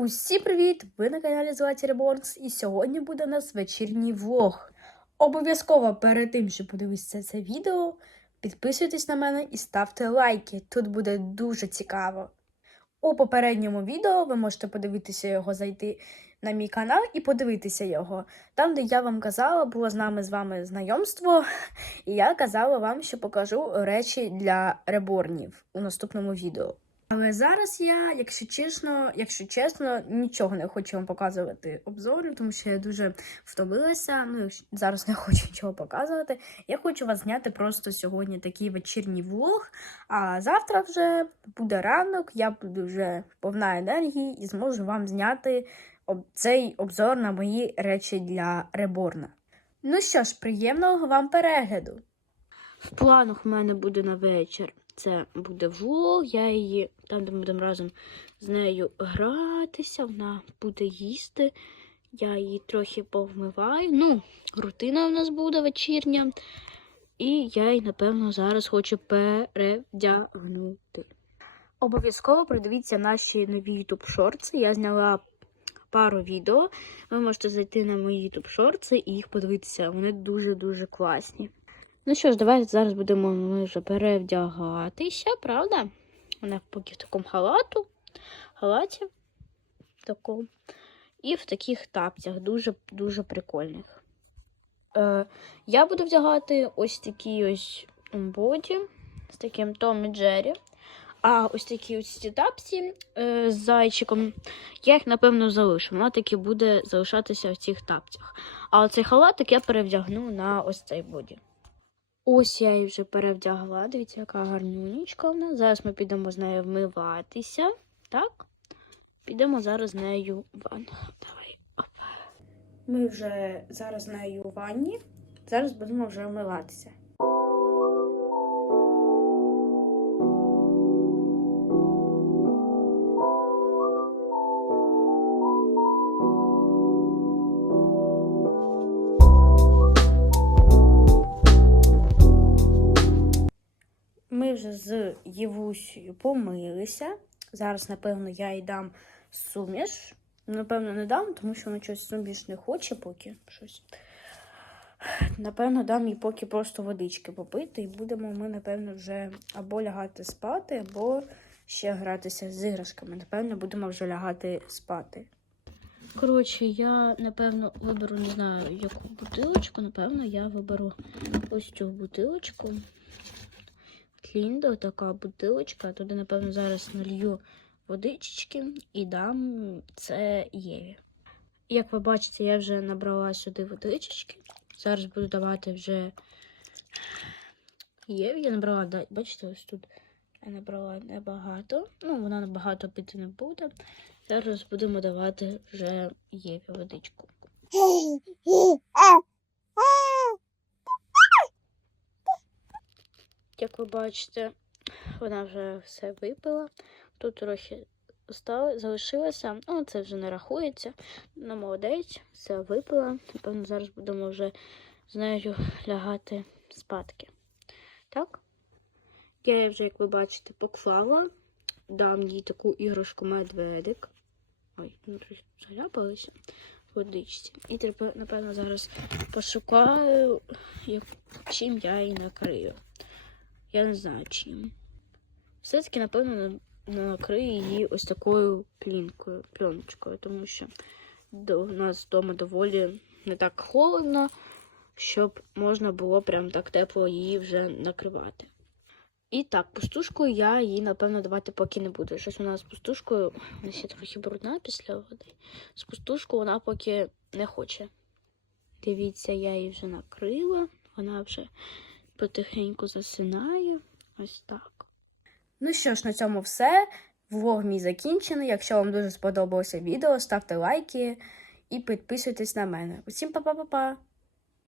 Усім привіт! Ви на каналі Златі Реборнс і сьогодні буде у нас вечірній влог. Обов'язково перед тим, щоб подивитися це відео, підписуйтесь на мене і ставте лайки. Тут буде дуже цікаво. У попередньому відео ви можете подивитися його, зайти на мій канал і подивитися його. Там, де я вам казала, було з нами з вами знайомство, і я казала вам, що покажу речі для реборнів у наступному відео. Але зараз я, якщо чесно, якщо чесно, нічого не хочу вам показувати обзорів, тому що я дуже втомилася. Ну, зараз не хочу нічого показувати. Я хочу вас зняти просто сьогодні такий вечірній влог. А завтра вже буде ранок, я буду вже повна енергії і зможу вам зняти цей обзор на мої речі для реборна. Ну що ж, приємного вам перегляду! В планах в мене буде на вечір. Це буде влог, я її там, де ми будемо разом з нею гратися, вона буде їсти. Я її трохи повмиваю. Ну, рутина у нас буде вечірня. І я її, напевно, зараз хочу перевдягнути. Обов'язково придивіться наші нові YouTube шорти. Я зняла пару відео. Ви можете зайти на мої YouTube шорти і їх подивитися. Вони дуже-дуже класні. Ну що ж, давайте зараз будемо ми вже перевдягатися, правда? Вона поки в такому халату, халаті такому. І в таких тапцях, дуже-дуже прикольних. Е, я буду вдягати ось такі ось боді з таким Том і Джері. А ось такі ось ці тапці е, з зайчиком. Я їх, напевно, залишу. Вона таки буде залишатися в цих тапцях. А оцей халатик я перевдягну на ось цей боді. Ось я її вже перевдягла. Дивіться, яка гарнюнічка вона. Зараз ми підемо з нею вмиватися. Так? Підемо зараз з нею в ванну. Давай. Ми вже зараз з нею в ванні. Зараз будемо вже вмиватися. Ми вже з Євусею помилися. Зараз, напевно, я їй дам суміш. Напевно, не дам, тому що вона щось суміш не хоче поки щось. Напевно, дам їй поки просто водички попити, і будемо ми, напевно, вже або лягати спати, або ще гратися з іграшками. Напевно, будемо вже лягати спати. Коротше, я, напевно, виберу, не знаю, яку бутилочку. Напевно, я виберу ось цю бутилочку. Клінда, така бутилочка. Туди, напевно, зараз налью водички і дам це Єві. Як ви бачите, я вже набрала сюди водички. Зараз буду давати вже Єві. Я набрала, бачите, ось тут я набрала небагато. Ну, вона набагато пити не буде. Зараз будемо давати вже Єві водичку. Як ви бачите, вона вже все випила. Тут трохи залишилося, ну це вже не рахується. Ну, молодець, все випила. Напевно, зараз будемо вже з нею лягати спадки. Так? Я її вже, як ви бачите, поклала. Дам їй таку іграшку медведик. Ой, ну трохи заляпалася в водичці. І треба, напевно, зараз пошукаю, чим я її накрию. Я не знаю чим. Все-таки, напевно, накрию її ось такою плінкою, пленочкою, тому що у нас вдома доволі не так холодно, щоб можна було прям так тепло її вже накривати. І так, пустушкою я її, напевно, давати поки не буду. Щось у нас з пустушкою, вона ще трохи брудна після води. З пустушкою вона поки не хоче. Дивіться, я її вже накрила, вона вже потихеньку засинаю. Ось так. Ну що ж, на цьому все. Влог мій закінчений. Якщо вам дуже сподобалося відео, ставте лайки і підписуйтесь на мене. Усім па-па-па-па!